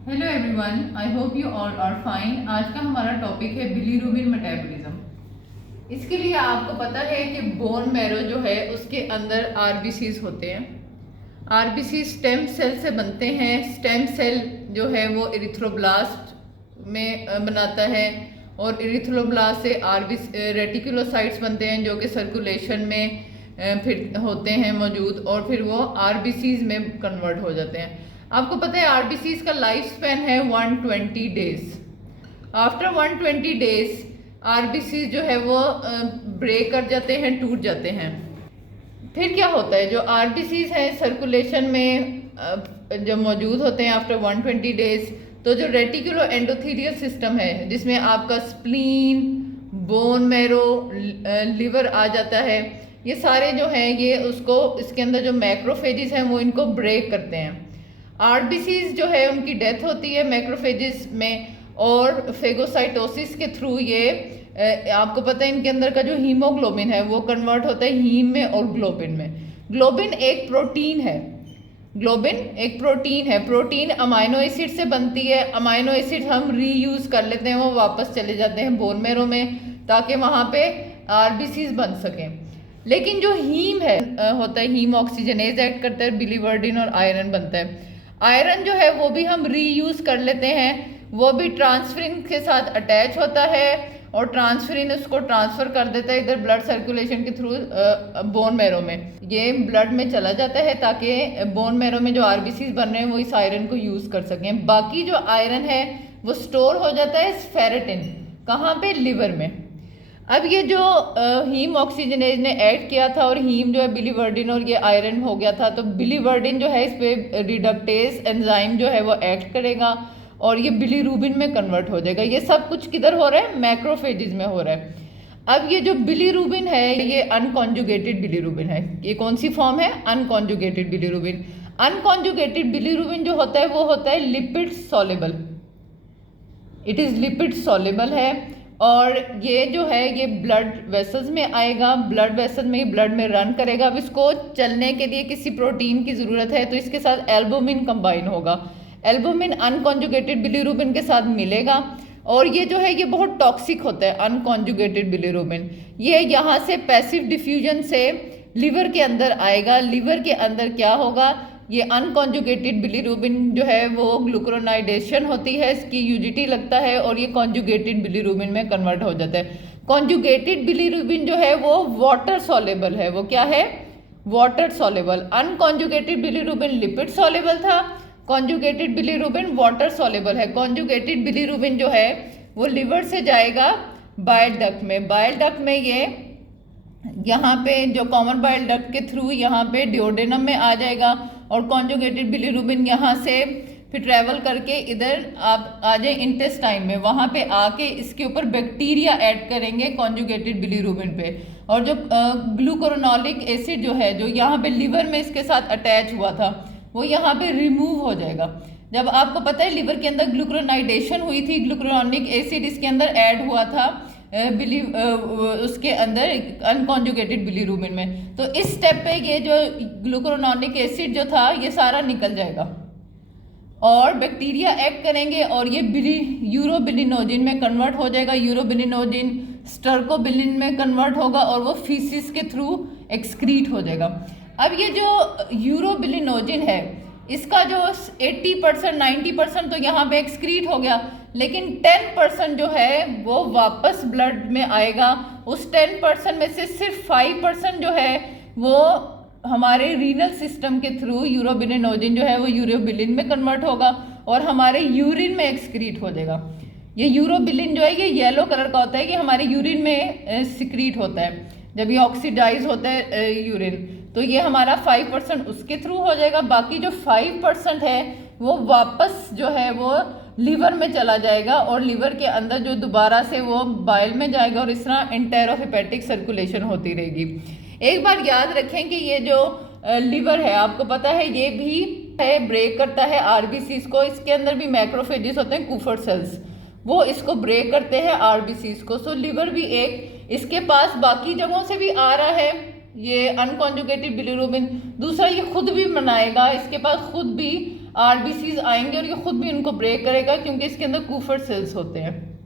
Hello everyone, I hope you all are fine. आज का हमारा टॉपिक है बिलीरुबिन मेटाबॉलिज्म। इसके लिए आपको पता है कि बोन मैरो जो है उसके अंदर आरबीसीज होते हैं। आरबीसी स्टेम सेल से बनते हैं। स्टेम सेल जो है वो इरिथ्रोब्लास्ट में बनाता है और इरिथ्रोब्लास्ट से रेटिकुलोसाइट्स बनते हैं जो कि सर्कुलेशन में फिर होते हैं मौजूद और फिर वो आरबीसीज में कन्वर्ट हो जाते हैं। आपको पता है आरबीसीज का लाइफ स्पैन है 120 डेज। आफ्टर 120 डेज आरबीसीज जो है वो ब्रेक कर जाते हैं, टूट जाते हैं। फिर क्या होता है, जो आरबीसीज हैं सर्कुलेशन में जो मौजूद होते हैं आफ्टर 120 डेज, तो जो रेटिकुलो एंडोथीलियल सिस्टम है जिसमें आपका स्प्लीन, बोन मैरो, लिवर आ जाता है, ये सारे जो हैं ये उसको इसके अंदर जो मैक्रोफेजेस हैं वो इनको ब्रेक करते हैं। आरबीसीज जो है उनकी डेथ होती है मैक्रोफेजेस में और फेगोसाइटोसिस के थ्रू ये आपको पता है इनके अंदर का जो हीमोग्लोबिन है वो कन्वर्ट होता है हीम में और ग्लोबिन में। ग्लोबिन एक प्रोटीन है। ग्लोबिन एक प्रोटीन है। प्रोटीन अमाइनो एसिड से बनती है। अमाइनो एसिड हम रीयूज कर लेते हैं, वो वापस चले जाते हैं बोन मैरो में ताकि वहाँ पे आरबीसीज बन सकें। लेकिन जो हीम है होता है, हीम ऑक्सीजनेज एक्ट करता है, बिलीवर्डिन और आयरन बनता है। आयरन जो है वो भी हम रीयूज कर लेते हैं, वो भी ट्रांसफरिन के साथ अटैच होता है और ट्रांसफरिन उसको ट्रांसफर कर देता है इधर ब्लड सर्कुलेशन के थ्रू बोन मैरो में। ये ब्लड में चला जाता है ताकि बोन मैरो में जो आरबीसीज बन रहे हैं वो इस आयरन को यूज कर सकें। बाकी जो आयरन है वो स्टोर हो जाता है फेरेटिन, कहाँ पे, लिवर में। अब ये जो हीम ऑक्सीजनेज ने ऐड किया था और हीम जो है बिलीवर्डिन और ये आयरन हो गया था, तो बिलीवर्डिन जो है इस पे रिडक्टेज एंजाइम जो है वो एक्ट करेगा और ये बिलीरुबिन में कन्वर्ट हो जाएगा। ये सब कुछ किधर हो रहा है, मैक्रोफेजेस में हो रहा है। अब ये जो बिलीरुबिन है ये अनकॉन्जुगेटेड बिलीरुबिन है। ये कौन सी फॉर्म है, अनकॉन्जुगेटेड बिलीरुबिन। अनकॉन्जुगेटेड बिलीरुबिन जो होता है वो होता है lipid soluble. It is lipid soluble है और ये जो है ये ब्लड वेसल्स में आएगा, ब्लड वेसल में ब्लड में रन करेगा। अब इसको चलने के लिए किसी प्रोटीन की ज़रूरत है तो इसके साथ एल्बुमिन कंबाइन होगा। एल्बुमिन अनकॉन्जुगेटेड बिलीरुबिन के साथ मिलेगा और ये जो है ये बहुत टॉक्सिक होता है अनकॉन्जुगेटेड बिलीरुबिन। ये यहाँ से पैसिव डिफ्यूजन से लिवर के अंदर आएगा। लिवर के अंदर क्या होगा, ये अनकॉन्जुगेटेड बिलीरुबिन जो है वो ग्लूक्रोनाइडेशन होती है, इसकी यूजीटी लगता है और ये कॉन्जुगेटेड बिलीरुबिन में कन्वर्ट हो जाता है। कॉन्जुगेटेड बिलीरुबिन जो है वो वाटर सॉल्युबल है। वो क्या है, water soluble. Unconjugated bilirubin lipid soluble था, कॉन्जुगेटेड बिलीरुबिन वाटर सॉल्युबल है। कॉन्जुगेटेड बिलीरुबिन जो है वो लिवर से जाएगा बाइल डक्ट में। बाइल डक्ट में ये यहाँ पे जो कॉमन बाइल डक्ट के थ्रू यहाँ पे डिओडेनम में आ जाएगा और कॉन्जुगेटेड बिलीरुबिन यहाँ से फिर ट्रैवल करके इधर आप आ जाए इंटेस्टाइन में। वहाँ पे आके इसके ऊपर बैक्टीरिया ऐड करेंगे कॉन्जुगेटेड बिलीरुबिन पे और जो ग्लूकोरोनोलिक एसिड जो है जो यहाँ पे लिवर में इसके साथ अटैच हुआ था वो यहाँ पे रिमूव हो जाएगा। जब आपको पता है लिवर के अंदर ग्लूकोरोनाइडेशन हुई थी, ग्लूकोरोनिक एसिड इसके अंदर ऐड हुआ था उसके अंदर अनकॉन्जुगेटेड बिलीरुबिन में, तो इस स्टेप पे ये जो ग्लूकोरोनोनिक एसिड जो था ये सारा निकल जाएगा और बैक्टीरिया एक्ट करेंगे और ये यूरोबिलिनोजिन में कन्वर्ट हो जाएगा। यूरोबिलिनोजिन स्टर्कोबिलिन में कन्वर्ट होगा और वो फीसिस के थ्रू एक्सक्रीट हो जाएगा। अब ये जो यूरोबिलिनोजिन है इसका जो 80% 90% तो यहाँ पे एक्सक्रीट हो गया, लेकिन 10% जो है वो वापस ब्लड में आएगा। उस 10% में से सिर्फ 5% जो है वो हमारे रीनल सिस्टम के थ्रू यूरोबिलिनोजिन जो है वो यूरोबिलिन में कन्वर्ट होगा और हमारे यूरिन में एक्सक्रीट हो जाएगा। ये यूरोबिलिन जो है ये येलो कलर का होता है, कि हमारे यूरिन में सिक्रीट होता है जब ये ऑक्सीडाइज होता है यूरिन, तो ये हमारा 5% उसके थ्रू हो जाएगा। बाकी जो 5% है वो वापस जो है वो लीवर में चला जाएगा और लीवर के अंदर जो दोबारा से वो बाइल में जाएगा और इस तरह इंटेरोहेपेटिक सर्कुलेशन होती रहेगी। एक बार याद रखें कि ये जो लीवर है आपको पता है ये भी है ब्रेक करता है आरबीसीज को। इसके अंदर भी मैक्रोफेजेस होते हैं, कूफर सेल्स, वो इसको ब्रेक करते हैं आरबीसीज को। सो लीवर भी एक इसके पास बाकी जगहों से भी आ रहा है ये अनकॉन्जुगेटेड बिलीरुबिन। दूसरा ये खुद भी बनाएगा, इसके पास खुद भी आरबीसीज आएंगे और ये खुद भी उनको ब्रेक करेगा क्योंकि इसके अंदर कूफर सेल्स होते हैं।